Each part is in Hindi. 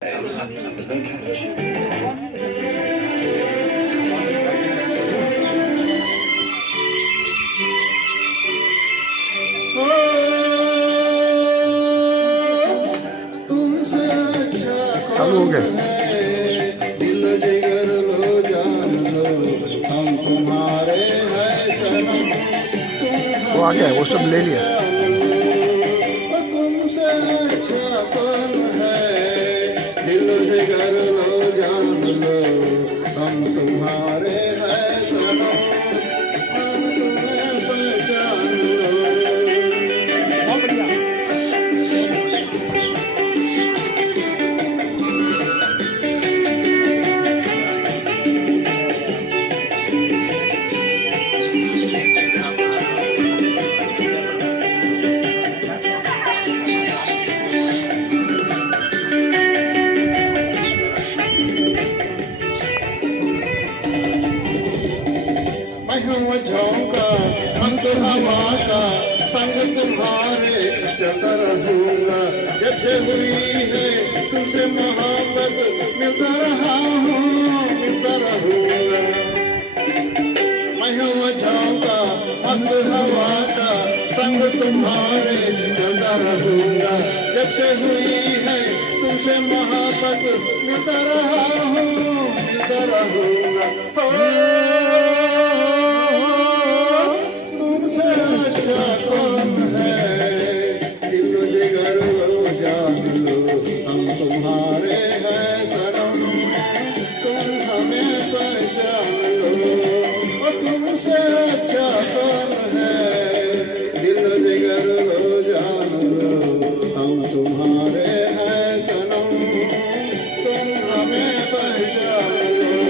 चालू हो गया। दिल जिगर लो जान लो हम तुम्हारे हैं सनम। वो आ गया, वो सब ले लिया। तुमसे अच्छा कौन है, दिल जिगर लो जान लो हम तुम्हारे हैं सनम। हम तुम्हें पहचान लो। बहुत बढ़िया। मैं हूँ झोंका मस्त हवा का, संग तुम्हारे चलता रहूंगा। जब से हुई है तुमसे मोहब्बत, मिलता रहा हूँ मिलता रहूंगा। मैं हूँ झोंका मस्त हवा का, संग तुम्हारे चलता रहूंगा। जब से हुई है तुमसे मोहब्बत, मिलता रहा हूँ मिलता रहूंगा। तुमसे अच्छा कौन है, दिल जिगर लो जान लो हम तुम्हारे हैं सनम। तुम हमें पहचान लो। तुमसे अच्छा कौन है, दिल जिगर लो जान लो हम तुम्हारे हैं सनम। तुम हमें पहचान लो।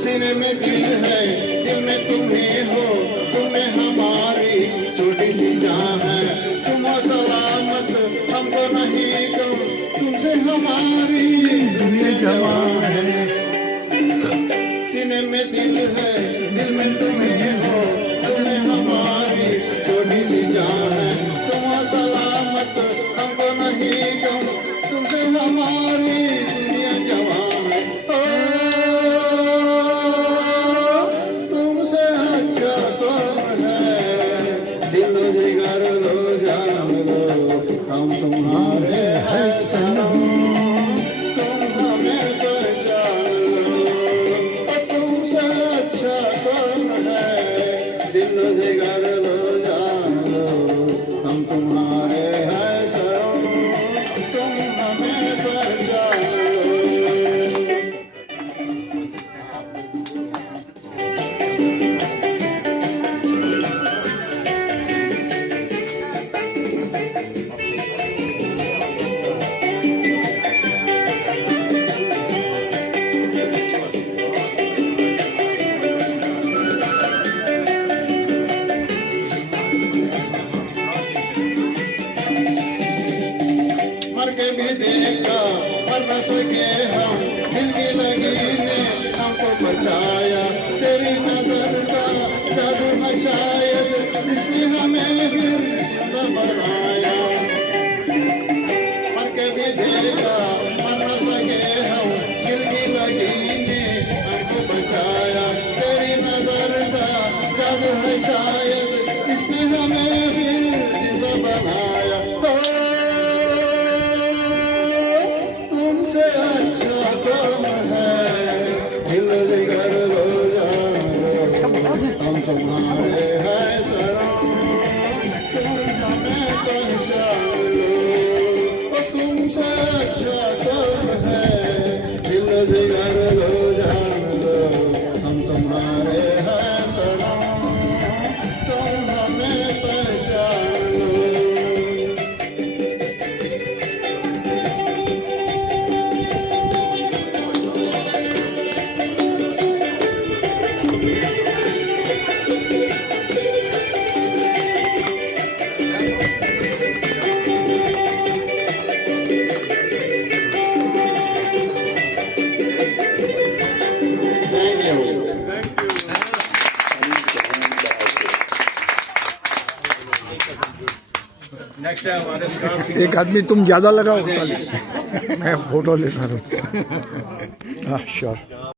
सीने में दिल है, दिल में तुम्हें हो, तुम्हें हमारी छोटी सी जान है। तुम हो सलामत हमको नहीं गम, तुमसे हमारी दुनिया जवान है। सीने में दिल है, दिल में तुम्हें हो, तुम्हें हमारी छोटी सी जान है। तुम हो सलामत हमको नहीं गम, तुमसे हमारी दुनिया जवान है। तुमसे अच्छा कौन है, दिल जिगर लो जान लो हम तुम्हारे हैं सनम। तुम हमें पहचान लो। तुमसे अच्छा कौन है, दिल जिगर लो जान लो हम तुम्हारे हैं सनम। तुम हमें पहचान लो। मर के भी देखा मर न सके हम, दिल की लगी ने हमको बचाया। तेरी नजर का जादू है शायद, इसने हमें फिर जिंदा बनाया। मर के भी देखा मर न सके हम, दिल की लगी ने हमको बचाया। तेरी नजर का जादू है शायद, इसने हमें फिर जिंदा बनाया। तुमसे अच्छा कौन है, दिल जिगर लो जान लो हम तुम्हारे हैं सनम। तुम हमें पहचान लो। तुमसे अच्छा कौन है, दिल जिगर लो जान लो हम तुम्हारे हैं सनम। तुम हमें पहचान Thank you. नेक्स्ट है हमारे स्टाफ एक आदमी तुम ज्यादा लगाओ ताली मैं फोटो लेता हूँ हाँ श्योर